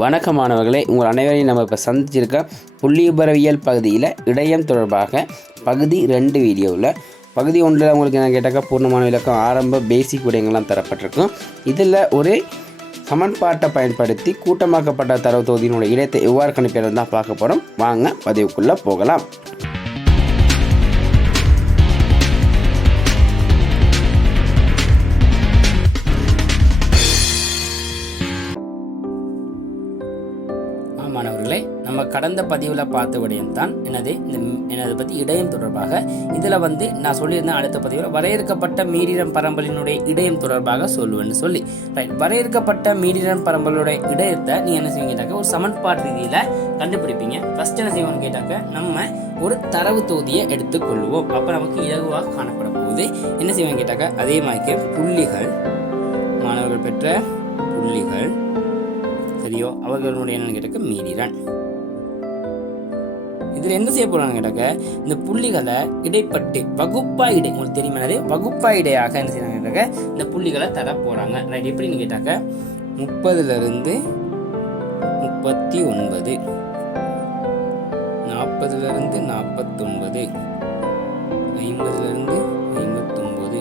வணக்கம் மாணவர்களே, உங்கள் அனைவரையும் நம்ம இப்போ சந்திச்சிருக்க புள்ளிவிபரவியல் பகுதியில் இடையம் தொடர்பாக பகுதி 2 வீடியோவில் பகுதி 1 உங்களுக்கு என்ன கேட்டாக்கா பூர்ணமான விளக்கம் ஆரம்ப பேசிக் விடயங்கள்லாம் தரப்பட்டிருக்கும். இதில் ஒரு சமன்பாட்டை பயன்படுத்தி கூட்டமாக்கப்பட்ட தரவு தொகுதியினுடைய இடத்தை எவ்வாறு கணிப்பது தான் பார்க்க போகிறோம். வாங்க பதிவுக்குள்ளே போகலாம். மாணவர்களே, நம்ம கடந்த பதிவில் பார்த்த விடயம் தான் எனது பற்றி இடையம் தொடர்பாக. இதில் நான் சொல்லியிருந்தேன் அடுத்த பதிவில் வரையறுக்கப்பட்ட மீடியம் பரம்பலினுடைய இடையம் தொடர்பாக சொல்லுவேன்னு சொல்லி. ரைட், வரையறுக்கப்பட்ட மீடியம் பரம்பலுடைய இடையத்தை நீங்கள் என்ன செய்வீங்க கேட்டாக்க ஒரு சமன்பாட்டு ரீதியில் கண்டுபிடிப்பீங்க. ஃபர்ஸ்ட் என்ன செய்வோம்னு கேட்டாக்க நம்ம ஒரு தரவு தொகுதியை எடுத்துக்கொள்வோம். அப்போ நமக்கு இலகுவாக காணப்பட போகுது. என்ன செய்வோம் கேட்டாக்க அதே மாதிரி புள்ளிகள், மாணவர்கள் பெற்ற புள்ளிகள் சரியோ அவர்களுடைய என்னன்னு கேட்டாக்க மீடியன். இதில் என்ன செய்ய போறாங்க கேட்டாக்க இந்த புள்ளிகளை இடைப்பட்டு வகுப்பா இடை, உங்களுக்கு தெரியுமா வகுப்பா இடையாக என்ன செய்யறாங்க கேட்டாக்க இந்த புள்ளிகளை தர போறாங்க. ரைட், எப்படின்னு கேட்டாக்க 30 39, 40 49, 50 59.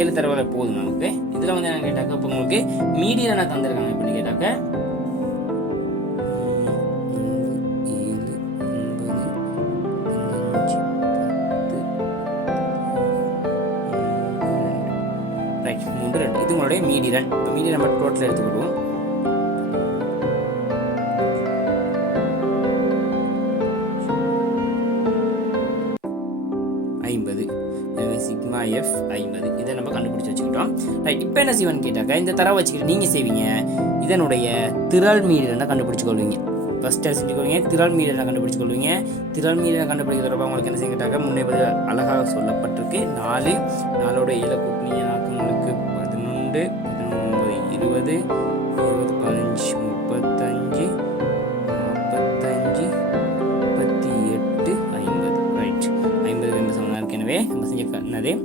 ஏழு தடவை போதும் நமக்கு. இதுல என்ன கேட்டாக்க இப்போ உங்களுக்கு மீடியனை தந்திருக்காங்க. எப்படின்னு கேட்டாக்க 7 8 9 10 இது உங்களுடைய மீடியன். இப்போ மீடியன் நம்ம டோட்டல் எடுத்துக்கிடுவோம். சிக்மா எஃப் 50 இதை நம்ம கண்டுபிடிச்சு வச்சுக்கிட்டோம். ரைட், இப்போ என்ன செய்வோன்னு கேட்டாக்க இந்த தரவை வச்சுக்கிட்டு நீங்கள் செய்வீங்க இதனுடைய திரள் மீடியனை கண்டுபிடிச்சு கொள்வீங்க. ஃபர்ஸ்ட் செஞ்சுக்கோங்க, திரள் மீடியனை கண்டுபிடிச்சு கொள்வீங்க. திரள் மீடியனை கண்டுபிடிக்கிறப்ப உங்களுக்கு என்ன செய்ய கேட்டாக்க முன்னே அழகாக சொல்லப்பட்டிருக்கு. 4 4ஓட 7 கூட்டினீங்க உங்களுக்கு 11 19 20 20 15 35 45 38 50. ரைட், 52 சமம். எனவே நம்ம செஞ்சது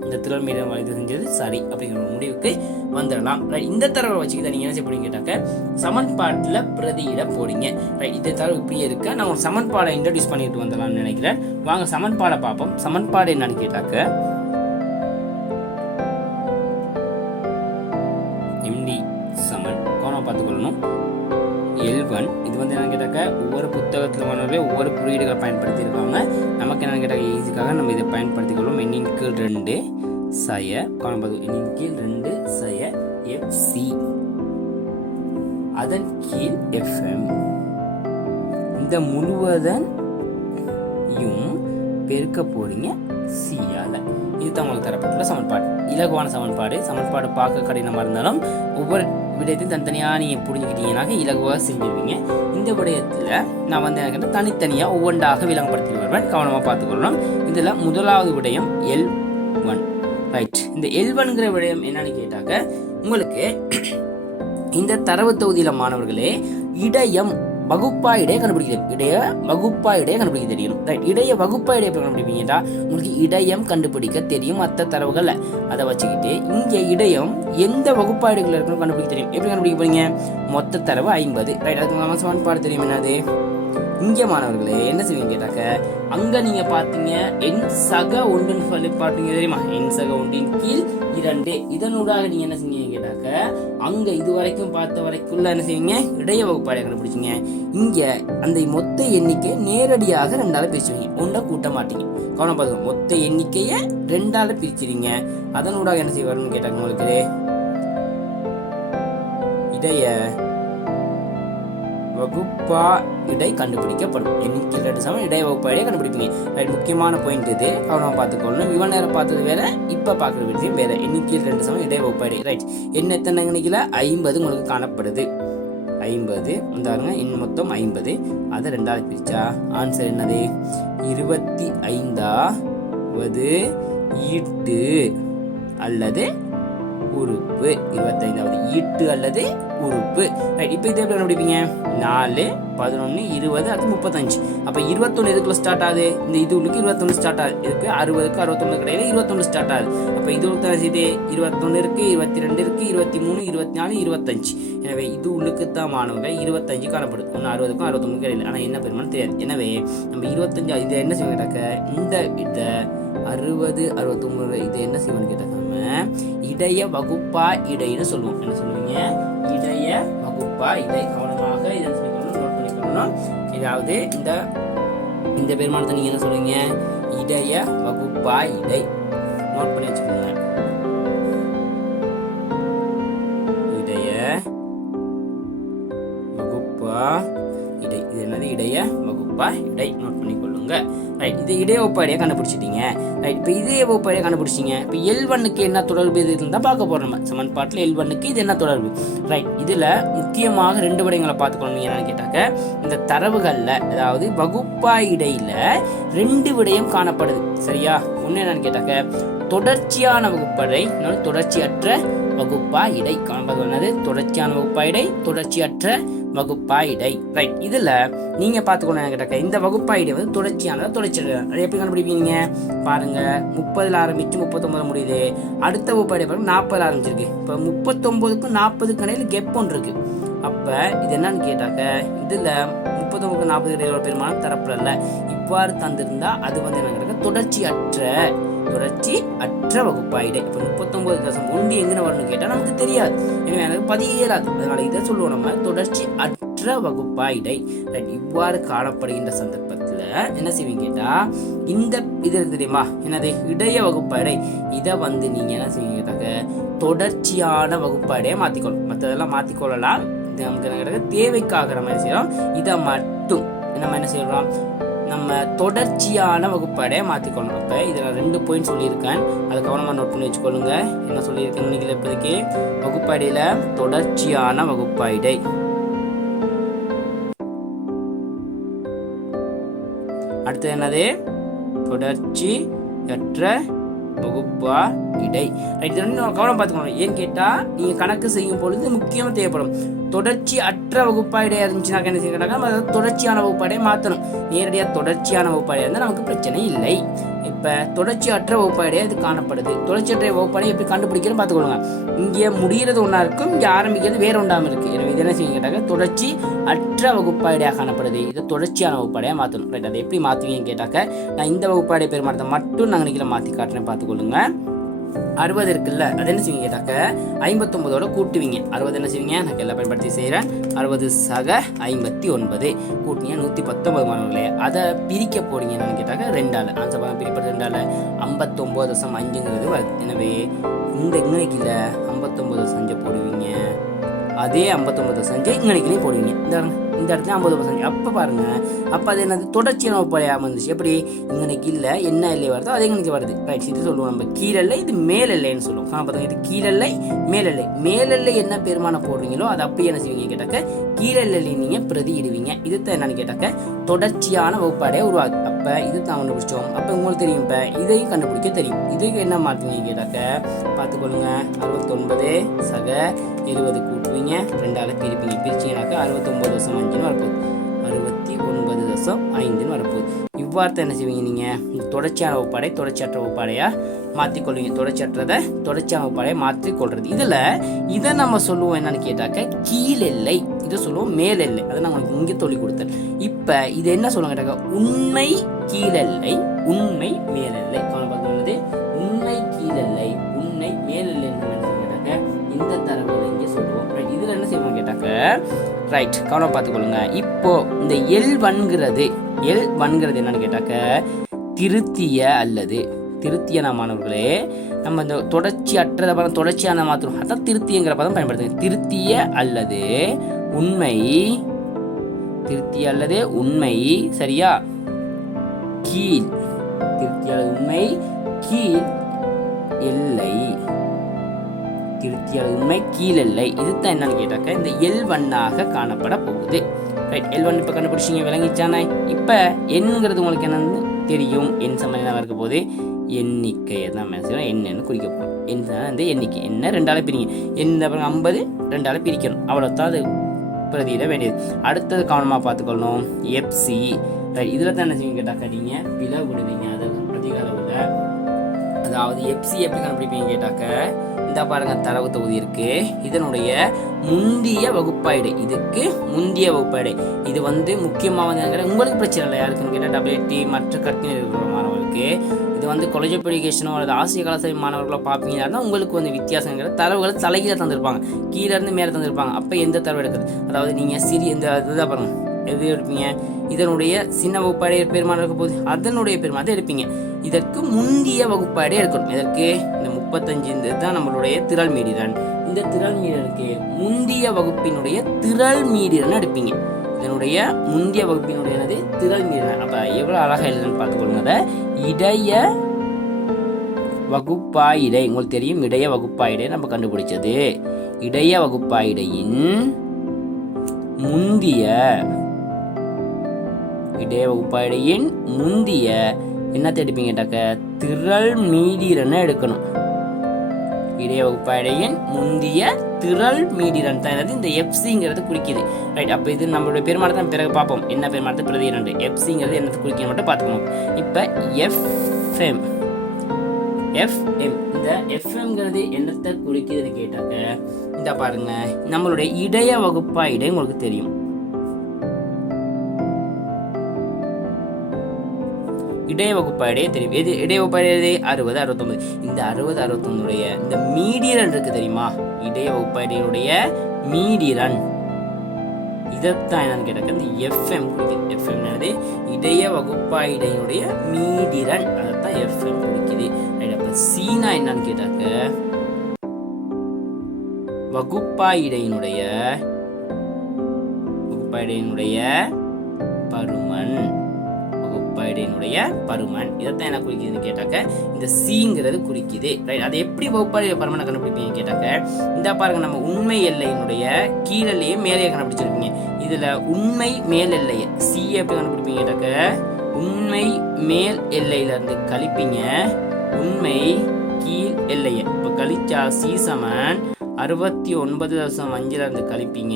இந்த திரள் மீடியம் இது செஞ்சது சரி அப்படிங்கிற முடிவுக்கு வந்துடலாம். ரைட், இந்த தரவை வச்சுக்கிட்ட நீங்க என்ன செய்ய போறீங்க கேட்டாக்க சமன்பாட்டில் பிரதியிட போறீங்க. ரைட், இந்த தரவு இப்படியே இருக்க நான் ஒரு சமன்பாடை இன்ட்ரடியூஸ் பண்ணிட்டு வந்துடலாம்னு நினைக்கிறேன். வாங்க சமன்பாடை பார்ப்போம். சமன்பாடு என்னன்னு கேட்டாக்க எம்டி சமன் கோணம் பார்த்துக்கொள்ளணும். L1 இது என்ன கேட்டாக்க ஒவ்வொரு புத்தகத்தில் ஒவ்வொரு குறியீடுகளை பயன்படுத்தி இருக்காங்க. நமக்கு என்ன கேட்டாக்க ஈஸிக்காக நம்ம இதை பயன்படுத்திக்கொள்ளும். எண்ணின் கீழ் 2 சய காணப்பது எண்ணின் கீழ் 2 சய FC, அதன் கீழ் FM. இந்த முழுவதையும் பெருக்க போறீங்க சியால. இதுதான் உங்களுக்கு தரப்பட்டுள்ள சமன்பாடு. இலகுவான சமன்பாடு. சமன்பாடு பார்க்க கடினமாக இருந்தாலும் ஒவ்வொரு விடயத்தையும் தனித்தனியாக நீங்கள் புரிஞ்சுக்கிட்டீங்கன்னா இலகுவாக செஞ்சிருவீங்க. இந்த விடயத்தில் நான் எனக்கு தனித்தனியாக ஒவ்வொன்றாக விளங்கப்படுத்தி வருவேன். கவனமாக பார்த்துக்கொள்ளணும். இதில் முதலாவது விடயம் L1. ரைட், இந்த L1ங்கிற விடயம் என்னன்னு கேட்டாக்க உங்களுக்கு இந்த தரவு தொகுதியில் மாணவர்களே இடையம் வகுப்பா இடையை கண்டுபிடிக்கிறது. இடைய வகுப்பா இடையை கண்டுபிடிக்க தெரியும். ரைட், இடைய வகுப்பா இடையை கண்டுபிடிப்பீங்கடா உங்களுக்கு இடையம் கண்டுபிடிக்க தெரியும். மற்ற தரவுகள் அதை வச்சுக்கிட்டு இங்கே இடையம் எந்த வகுப்பா இடைகள் இருக்கணும் கண்டுபிடிக்க தெரியும். எப்படி கண்டுபிடிக்க போறீங்க? மொத்த தரவு 50. ரைட், அதுக்கு நம்ம சமன்பாடு தெரியும். என்னது இங்கே மாணவர்களே என்ன செய்வீங்க கேட்டாக்க அங்க நீங்க பாத்தீங்க என் சக ஒன்றின் சொல்லி பாத்தீங்க தெரியுமா? என் சக ஒன்றின் கீழ் 2. இதனூடாக நீங்க என்ன செஞ்சீங்க கேட்டாக்க அங்க இதுவரைக்கும் பார்த்த வரைக்குள்ள என்ன செய்வீங்க இடைய வகுப்பாடை கண்டுபிடிச்சிங்க. இங்க அந்த மொத்த எண்ணிக்கை நேரடியாக 2ஆல பிரிச்சுவீங்க. 1 கூட்ட மாட்டீங்க. கவனம் பார்த்துக்கோங்க. மொத்த எண்ணிக்கையை 2ஆல பிரிச்சிருங்க. அதனூடாக என்ன செய்வாருன்னு கேட்டாங்க உங்களுக்கு இடைய வகுப்பா இடை கண்டுபிடிக்கப்படும். எண்ணிக்கை 2 சமம் இடைய வகுப்பா இடை கண்டுபிடிப்பீங்க. ரைட், முக்கியமான பாயிண்ட் இது. கவனமாக பார்த்துக்கொள்ளணும். இவன் நேரம் பார்த்தது வேற, இப்போ பார்க்குற விஷயம் வேற. எண்ணிக்கையில் 2 சமம் இடைய வகுப்பா இடை. ரைட், என்ன எத்தனை எண்ணிக்கையில் 50 உங்களுக்கு காணப்படுது. 50 வந்தாருங்க. எண் மொத்தம் 50. அதை 2ஆல் பிரிச்சா ஆன்சர் என்னது? 25வது ஈட்டு அல்லது உறுப்பு. 25வது ஈட்டு அல்லது உறுப்பு. ரைட், இப்போ இதே எப்படி கண்டுபிடிப்பீங்க? 4, 11, 20, அது 35. அப்போ 21 எதுக்குள்ள ஸ்டார்ட் ஆகுது? இந்த இது உள்ளுக்கு 21 ஸ்டார்ட் ஆகுது. இதுக்கு 60க்கு 61 கிடையாது, 21 ஸ்டார்ட் ஆகுது. அப்போ இது உள்ளுக்கு இது 21 இருக்கு, 22 இருக்கு, 23, 24, 25. எனவே இது உள்ளுக்கு தான் மாணவர்கள் 25 காணப்படுது. ஒன்று 60க்கும் 61 கிடையாது. ஆனால் என்ன பெருமானம் தெரியாது. எனவே நம்ம 25 இதை என்ன செய்வோம் கேட்டாக்க, இந்த இதை 60, 69 இதை என்ன செய்வோம்னு கேட்டாக்க இடைய வகுப்பா இடைன்னு சொல்லுவோம். என்ன சொல்லுவீங்க? இடைய வகுப்பா இடை. கவனமாக இதை நோட் பண்ணிக்கணும். இதாவது இந்த பெருமானத்தை நீங்க என்ன சொல்லுவீங்க? இடைய வகுப்பா இடை. நோட் பண்ணி வச்சுக்கோங்க. இடைய வகுப்பா இடை. இது என்னது? இடைய வகுப்பா இடை. நோட் பண்ணிக்கொள்ளுங்க. ரைட், இது இடைய வகுப்பாடியை கண்டுபிடிச்சிட்டீங்க. ரைட், இப்போ இதே வகுப்பாடியை கண்டுபிடிச்சிங்க. இப்போ L1க்கு என்ன தொடர்பு இது இருந்தால் பார்க்க போகிறோம். நம்ம சமன்பாட்டில் L1க்கு இது என்ன தொடர்பு? ரைட், இதில் முக்கியமாக 2 விடயங்களை பார்த்துக்கணும். என்னன்னு கேட்டாக்க, இந்த தரவுகளில் அதாவது வகுப்பா இடையில 2 விடயம் காணப்படுது. சரியா? ஒன்று என்னன்னு கேட்டாக்க, தொடர்ச்சியான வகுப்படை, தொடர்ச்சியற்ற வகுப்பா இடை. காண்பது தொடர்ச்சியான வகுப்பா இடை, தொடர்ச்சியற்ற வகுப்பா இடை. ரைட், இதுல நீங்க பாத்துக்கணும் கேட்டாக்க, இந்த வகுப்பா இடை வந்து தொடர்ச்சியானது, தொடர்ச்சியற்ற. எப்படி கண்டுபிடிப்பீங்க? பாருங்க, 30ல் ஆரம்பிச்சு 39 முடியுது. அடுத்த வகுப்பா இடை பாருங்க 40 ஆரம்பிச்சிருக்கு. இப்போ 39க்கும் 40க்கும் இடையில கேப் ஒன்று இருக்கு. அப்ப இது என்னன்னு கேட்டாக்க, இதுல 39க்கும் 40 இடையில பெருமானம் தரப்படல. இவ்வாறு தந்திருந்தா அது வந்து என்ன கேட்டாக்க, தொடர்ச்சி அற்ற வகுப்பா இடை. இப்போ 39.1 எங்கே வரணும்னு கேட்டால் நமக்கு தெரியாது. எனவே எனக்கு 17. அதனால இதை சொல்லுவோம் நம்ம தொடர்ச்சி அற்ற வகுப்பா இடை. இவ்வாறு காணப்படுகின்ற சந்தர்ப்பத்தில் என்ன செய்வீங்க கேட்டா, இந்த இது இருக்கு தெரியுமா? என்னது? இடைய வகுப்பா இடை. இதை வந்து நீங்க என்ன செய்வீங்க கேட்டாக்க, தொடர்ச்சியான வகுப்பா இடையை மாத்திக்கொள்ளும். மற்றதெல்லாம் மாத்திக்கொள்ளலாம். இது நமக்கு என்ன கேட்டாக்க தேவைக்காகிற மாதிரி செய்யறோம். இதை மட்டும் நம்ம என்ன செய்யறோம்? நம்ம தொடர்ச்சியான வகுப்பாடையை மாற்றிக்கொள்ளணும். அப்போ இதில் 2 பாயிண்ட் சொல்லியிருக்கேன். அதை கவனமாக நோட் பண்ணி வச்சுக்கொள்ளுங்க. என்ன சொல்லியிருக்கேன் இன்னைக்கு? இப்போதைக்கு வகுப்பாடையில் தொடர்ச்சியான வகுப்பாடை. அடுத்தது என்னது? தொடர்ச்சியற்ற வகுப்பா இடை. ரைட், இது கவனம் பார்த்துக்கணும். ஏன்னு கேட்டால் நீங்கள் கணக்கு செய்யும் பொழுது முக்கியமாக தேவைப்படும். தொடர்ச்சி அற்ற வகுப்பாடையாக இருந்துச்சுன்னா என்ன செய்ய கேட்டாங்க, நம்ம தொடர்ச்சியான வகுப்பாடையை மாற்றணும். நேரடியாக தொடர்ச்சியான வகுப்பாடையாக இருந்தால் நமக்கு பிரச்சனை இல்லை. இப்போ தொடர்ச்சி அற்ற வகுப்பாடையாக இது காணப்படுது. தொடர்ச்சி அற்ற வகுப்பாடையை எப்படி கண்டுபிடிக்கிறோம் பார்த்துக்கொள்ளுங்க. இங்கே முடிகிறது ஒன்றா இருக்கும், இங்கே ஆரம்பிக்கிறது வேற ஒன்றாமல் இருக்குது. எனவே இது என்ன செய்ய கேட்டாங்க, தொடர்ச்சி அற்ற வகுப்பாடையாக காணப்படுது. இதை தொடர்ச்சியான வகுப்பாடையாக மாற்றணும். ரைட், அதை எப்படி மாற்றுவீங்கன்னு கேட்டாக்க, நான் இந்த வகுப்பாடை பெருமானத்தை மட்டும் நாங்கள் நினைக்கிற மாற்றி காட்டுறேன், பார்த்துக்கொள்ளுங்க. 60 இருக்குல்ல, அது என்ன செய்வீங்க கேட்டாக்க 59ஓட கூட்டுவீங்க. 60 என்ன செய்வீங்க? நான் எல்லாம் பயன்படுத்தி செய்கிறேன். 60 சக 59 கூட்டினீங்க 119 மாணவர்களே. அதை பிரிக்க போறீங்க என்னன்னு கேட்டாக்க 2ஆல். ஆன்சர் பிரிப்பது 2ஆல் 59.5 வருது. எனவே இந்த இங்கனைக்கில் 59.5 போடுவீங்க. அதே 59.5 இங்கனைக்கிலையும் போடுவீங்க. இந்த இடத்துல 50%. அப்போ பாருங்க, அப்போ அது என்னது? தொடர்ச்சியான வகுப்பாடையாக வந்துச்சு. எப்படி? இங்கனைக்கு இல்லை என்ன எல்லை வருதோ அதே இங்கனைக்கு வருது. ரைட், இது சொல்லுவோம் நம்ம கீழெல்லை, இது மேலெல்லைன்னு சொல்லுவோம். பார்த்தா இது கீழெல்லை, மேலெல்லை. மேலெல்லை என்ன பெருமானம் போடுறீங்களோ அதை அப்படி என்ன செய்வீங்க கேட்டாக்க, கீழெல்லை நீங்கள் பிரதியிடுவீங்க. இதுதான் என்னன்னு கேட்டாக்க தொடர்ச்சியான வகுப்பாடையை உருவாது. அப்போ இது தான் கண்டுபிடிச்சோம். அப்போ உங்களுக்கு தெரியும், இப்போ இதையும் கண்டுபிடிக்க தெரியும். இதுக்கு என்ன மாற்றுவீங்க கேட்டாக்க பார்த்துக்கொள்ளுங்க. 69 சக 20 கூட்டுவீங்க, 2ஆல் பிரிப்பீங்க. பிரிச்சிங்கனாக்கா 69.5 வரப்போகுது. 69.5 வரப்போகுது. இவ்வாறு என்ன செய்வீங்க? நீங்கள் தொடர்ச்சியான வகுப்பாடை தொடர்ச்சியற்ற வகுப்பாடையாக மாற்றிக்கொள்வீங்க. தொடர்ச்சியற்றதை தொடர்ச்சியான வகுப்பாடையை மாற்றிக்கொள்றது. இதை நம்ம சொல்லுவோம் என்னன்னு கேட்டாக்க கீழெல்லை. இதை சொல்லுவோம் மேலெல்லை. அதை நான் உங்களுக்கு இங்கே சொல்லி கொடுத்தேன். இப்போ இது என்ன சொல்லுவாங்க கேட்டாக்க உண்மை கீழெல்லை, உண்மை மேலெல்லை. பார்த்தது உண்மை கீழெல்லை, உண்மை மேலெல்லை கேட்டாக்க இந்த தரவுகளை இங்கே சொல்லுவோம். இதில் என்ன செய்வோம் கேட்டாக்க, ரைட், கவனம் பார்த்துக்கொள்ளுங்க. இப்போ இந்த L1ங்கிறது என்னன்னு கேட்டாக்க திருத்திய மாணவர்களே, நம்ம இந்த தொடர்ச்சி அற்றத பதம் தொடர்ச்சியான மாத்திரம், அதான் திருத்தியங்கிற பதம் பயன்படுத்துங்க. திருத்திய அல்லது உண்மை, சரியா? கீழ், திருத்திய அல்லது உண்மை கீழ் எல்லை, திருத்திய உண்மை கீழெல்லை. இதுதான் என்னன்னு கேட்டாக்க இந்த L1ஆக காணப்பட போகுது. ரைட், L1 இப்போ கண்டுபிடிச்சிங்க, விளங்கிச்சானே? இப்போ என்னங்கிறது உங்களுக்கு என்னன்னு தெரியும் எண் சமன் என்ன இருக்க போது எண்ணிக்கையை தான் மேக்ஸிமம் என்னன்னு குறிக்க போகிறோம். எண் வந்து எண்ணிக்கை என்ன 2ஆல் பிரிங்க. எந்த 50 2ஆல் பிரிக்கணும். அவ்வளோதான் அது பிரதியிட வேண்டியது. அடுத்தது கவனமாக பார்த்துக்கொள்ளணும் எஃப்சி. இதில் தான் என்ன செய்வீங்க கேட்டாக்கா நீங்கள் பிளவு விடுவீங்க. அது பிரதிகாரவில் அதாவது எஃப்சி எப்படி கண்டுபிடிப்பீங்க கேட்டாக்க இந்த பாருங்க தரவு தொகுதி இருக்கு. இதனுடைய முந்திய வகுப்பாய்டு, இதுக்கு முந்திய வகுப்பாய்டு. இது வந்து முக்கியமாக வந்து உங்களுக்கு பிரச்சனை இல்லை. யாருக்குன்னு கேட்டால் டபிள்யூடி மற்ற கட்டின இருக்கிற மாணவர்களுக்கு இது வந்து காலேஜ் எஜுகேஷனோ அல்லது ஆசிரியர் கலாசார மாணவர்களோ பார்ப்பீங்கன்னா உங்களுக்கு வந்து வித்தியாசங்கிற தரவுகளை தலைகீழ தந்திருப்பாங்க, கீழே இருந்து மேலே தந்திருப்பாங்க. அப்போ எந்த தரவு எடுக்குது, அதாவது நீங்கள் சிறிய இந்த இதுதான் பாருங்க எது எடுப்பீங்க, இதனுடைய சின்ன வகுப்பாடே பெருமானம் இருக்க போது அதனுடைய பெருமானத்தை எடுப்பீங்க. இதற்கு முந்திய வகுப்பாடே எடுக்கணும். இதற்கு இந்த 35 தான் நம்மளுடைய திரள் மீடிரன். இந்த திரள் மீடிரனுக்கு முந்திய வகுப்பினுடைய திரள் மீடிரன் எடுப்பீங்க. இதனுடைய முந்திய வகுப்பினுடைய என்னது திரள் மீடிரன். அப்ப எவ்வளவு அழகா எழுதுன்னு பார்த்துக்கொள்ளுங்க. அதை இடைய வகுப்பாயிடை, உங்களுக்கு தெரியும் இடைய வகுப்பாயிடை நம்ம கண்டுபிடிச்சது. இடைய வகுப்பாயிடையின் முந்திய இடைய வகுப்பாயிடையின் முந்திய என்ன எடுப்பீங்கட்டாக்க திரள் மீடிரனை எடுக்கணும். இடைய வகுப்பாயிடையின் முந்திய திரள் மீடிரன் தான் இந்த எஃப்சிங்கிறது குறிக்குது. ரைட். அப்போ இது நம்மளுடைய பெருமானத்தை பிறகு பார்ப்போம். என்ன பெருமானத்தை பிரதி 2 எஃப்சிங்கிறது என்னத்தை குறிக்க மட்டும் பார்த்துக்கணும். இப்போ எஃப்எம் இந்த எஃப்எம்ங்கிறது என்னத்தை குறிக்குதுன்னு கேட்டாக்க இந்த பாருங்க நம்மளுடைய இடைய வகுப்பாயிடை உங்களுக்கு தெரியும். இடைய வகுப்பாயிடையே தெரியும். எது இடைய வகுப்பாயிடை 60 69. இந்த 60 69 இந்த மீடிரன் இருக்கு தெரியுமா, இடைய வகுப்பாயிடையுடைய மீடிரன். இதைத்தான் என்னன்னு கேட்டாக்க இந்த எஃப்எம் குறிக்குது. எஃப்எம் என்னது இடைய வகுப்பாயிடையுடைய மீடிரன், அதைத்தான் எஃப்எம் குறிக்குது. அப்ப சீனா என்னன்னு கேட்டாக்க வகுப்பாயிடையினுடைய பருமன். பருமன் இதைத்தான் என்ன குறிக்குதுன்னு கேட்டாக்க இந்த சிங்கிறது குறிக்குது. ரைட். அது எப்படி வகுப்பாடு பருமனை கண்டுபிடிப்பீங்க கேட்டாக்க இந்த பாருங்க நம்ம உண்மை எல்லையினுடைய கீழே மேலே கண்டுபிடிச்சிருப்பீங்க. இதுல உண்மை மேல் எல்லையை சி எப்படி கண்டுபிடிப்பீங்க கேட்டாக்க உண்மை மேல் எல்லையில இருந்து கழிப்பீங்க உண்மை கீழ் எல்லையை. இப்போ கழிச்சா சி சமன் 69.5 இருந்து கழிப்பீங்க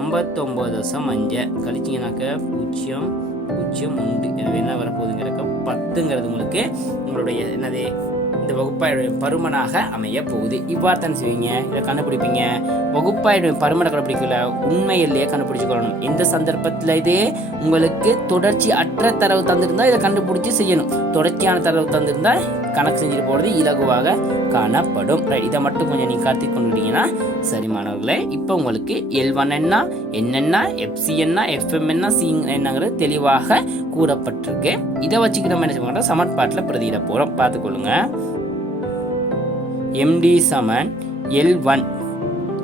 59.5 கழிச்சிங்கனாக்க 0.1. எனவே என்ன வரப்போகுதுங்கிறக்க 10ங்கிறது உங்களுக்கு உங்களுடைய என்னது இந்த வகுப்பாயுடைய பருமனாக அமைய போகுது. இவ்வாறு தான் செய்வீங்க. இதை கண்டுபிடிப்பீங்க. வகுப்பாயுடைய பருமனை கண்டுபிடிக்கல உண்மை எல்லையை கண்டுபிடிச்சுக்கொள்ளணும். எந்த சந்தர்ப்பத்தில் இது உங்களுக்கு தொடர்ச்சி அற்ற தரவு தந்திருந்தா இதை கண்டுபிடிச்சி செய்யணும். தொடர்ச்சியான தரவு தந்திருந்தா கணக்கு செஞ்சுட்டு போகிறது இலகுவாக காணப்படும். இதை மட்டும் கொஞ்சம் நீங்கள் கருத்தி கொண்டுட்டீங்கன்னா சரி மாணவர்களே. இப்போ உங்களுக்கு L1 என்னென்ன எஃப்சி என்ன எஃப்எம் என்ன சி என்னங்கிறது தெளிவாக கூறப்பட்டிருக்கு. இதை வச்சுக்கிற என்ன செய்ய சமன்பாட்டில் பிரதியிட போகிறோம். பார்த்துக்கொள்ளுங்க. MD சமன் L1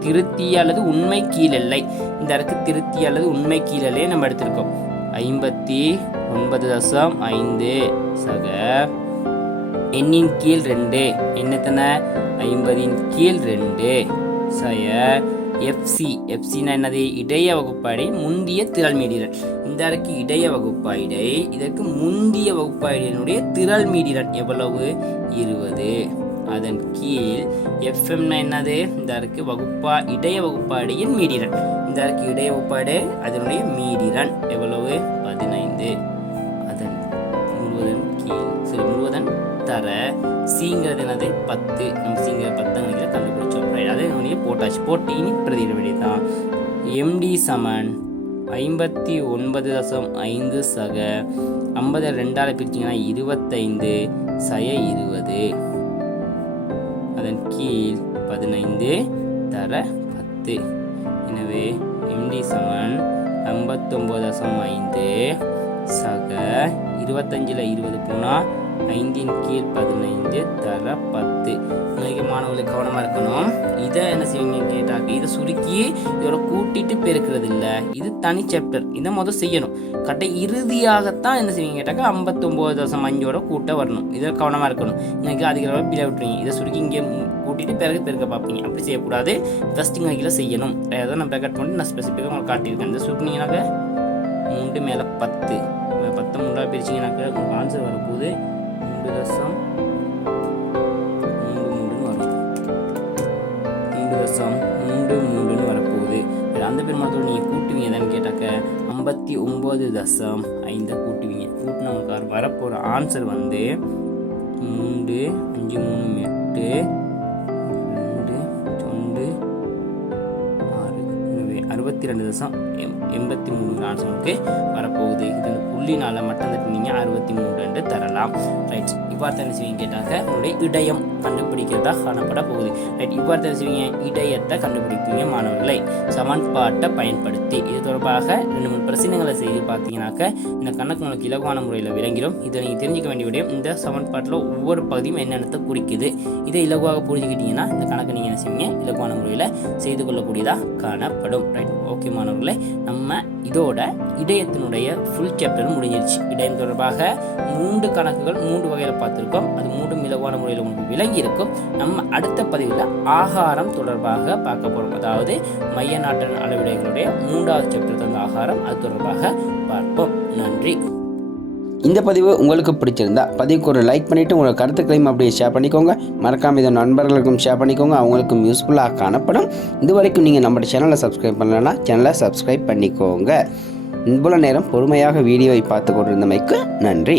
திருத்திய அல்லது உண்மை கீழெல்லை. இந்த இடத்துக்கு திருத்திய அல்லது உண்மை கீழெல்லையை நம்ம எடுத்திருக்கோம். 59.5 சக எண்ணின் கீழ் 2 என்னத்தன 50 கீழ் 2 சய எஃப்சினா என்னது இடைய வகுப்பாடை முந்திய திரள் மீடிரன். இந்த இடக்கு இடைய வகுப்பாடை இதற்கு முந்திய வகுப்பாடையினுடைய திரள் மீடிரன் எவ்வளவு 20. அதன் கீழ் எஃப்எம்னா என்னது இந்த இடக்கு இடைய வகுப்பாடையின் மீடிரன். இந்த இடக்கு இடைய வகுப்பாடை அதனுடைய மீடிரன் எவ்வளவு 15. அதன் முழுவதன் கீழ் முழுவதன் தர சிங்கிறது என்னது 10. நம்ம சிங்கிற 10 கண்டுபிடிச்சோம். அதை போட்டாச்சு. போட்டு இனி பிரதியிட வேண்டியதுதான். எம்டி சமன் 59.5 சக 50 2ஆல் பிரிச்சிங்கன்னா 25 சய 20. அதன் கீழ் 15 தர 10. எனவே எம்டி சமன் 59.5 சக 25ல் 20 போனால் 5 கீழ் 15 தர 10. இன்னைக்கு மாணவர்களுக்கு கவனமாக இருக்கணும். இதை என்ன செய்வீங்க கேட்டாக்க இதை சுருக்கி இதோட கூட்டிட்டு பெருக்கிறது இல்லை. இது தனி சாப்டர். இதை முதல் செய்யணும். இறுதியாகத்தான் என்ன செய்வீங்க கேட்டாக்க 59.5 கூட்ட வரணும். இதில் கவனமாக இருக்கணும். இன்னைக்கு அதிக அளவில் பிள்ளை விட்டுருவீங்க. இதை சுருக்கி இங்கே கூட்டிட்டு பிறகு பெருக்க பார்ப்பீங்க. அப்படி செய்யக்கூடாது. ஃபஸ்ட் இன்னைக்கு செய்யணும். அதான் நான் ப்ரெக்கட் பண்ணி நான் ஸ்பெசிஃபிக்காக உங்களுக்கு காட்டியிருக்கேன். இந்த சுருக்கினீங்கன்னாக்க 3 மேலே 10 மொத்தம் 3 பிரிச்சிங்கனாக்க உங்களுக்கு ஆன்சர் வரப்போகுது 3.33 வரும். 3.33 வரப்போகுது. அந்த பெருமானத்தோடு நீங்கள் கூட்டுவீங்க எதான்னு கேட்டாக்க 59.5 கூட்டுவீங்க. கூட்டினா உங்களுக்கு வரப்போகிற ஆன்சர் வந்து 3 5 3 8 2 6 62.83 ஆன்சர் உங்களுக்கு வரப்போகுது. இது வந்து புள்ளினால் மட்டும் தட்டினீங்க 63 என்று தரலாம். ரைட், இவ்வாறு என்ன செய்வீங்க கேட்டாக்க உங்களுடைய இடையம் கண்டுபிடிக்கிறதா காணப்பட போகுது. ரைட், இவ்வாறு என்ன செய்வீங்க, இடையத்தை கண்டுபிடிப்பீங்க மாணவர்களை சமன்பாட்டை பயன்படுத்தி. இது தொடர்பாக 2-3 பிரச்சனைகளை செய்து பார்த்தீங்கன்னாக்க இந்த கணக்கு உங்களுக்கு இலகுவான முறையில் விளங்கிடும். இதை நீங்கள் தெரிஞ்சுக்க வேண்டிய விடயம், இந்த சமன்பாட்டில் ஒவ்வொரு பகுதியும் என்னென்னத்தை குறிக்குது. இதை இலகுவாக புரிஞ்சுக்கிட்டீங்கன்னா இந்த கணக்கு நீங்கள் என்ன செய்வீங்க, இலகுவான முறையில் செய்து கொள்ளக்கூடியதாக காணப்படும். ரைட், ஓகே மாணவர்களே, நம்ம இதோட இடையத்தினுடைய ஃபுல் சாப்டரும் முடிஞ்சிருச்சு. இடையம் தொடர்பாக 3 கணக்குகள் 3 வகையில் பார்த்துருக்கோம். அது 3 இலகுவான முறையில் உங்களுக்கு விளங்கி இருக்கும். நம்ம அடுத்த பதிவில் ஆகாரம் தொடர்பாக பார்க்க போகிறோம். அதாவது மைய நாட்டின் அளவிடைகளுடைய 3வது சாப்டர் தந்த ஆகாரம், அது தொடர்பாக பார்ப்போம். நன்றி. இந்த பதிவு உங்களுக்கு பிடிச்சிருந்தா பதிவுக்கு ஒரு லைக் பண்ணிவிட்டு உங்களோட கருத்துக்களையும் அப்படியே ஷேர் பண்ணிக்கோங்க. மறக்காமல் இதை நண்பர்களுக்கும் ஷேர் பண்ணிக்கோங்க, அவங்களுக்கும் யூஸ்ஃபுல்லாக காணப்படும். இது வரைக்கும் நீங்கள் நம்ம சேனலை சப்ஸ்கிரைப் பண்ணலைன்னா சேனலை சப்ஸ்கிரைப் பண்ணிக்கோங்க. இவ்வளோ நேரம் பொறுமையாக வீடியோவை பார்த்து கொண்டிருந்தமைக்கு நன்றி.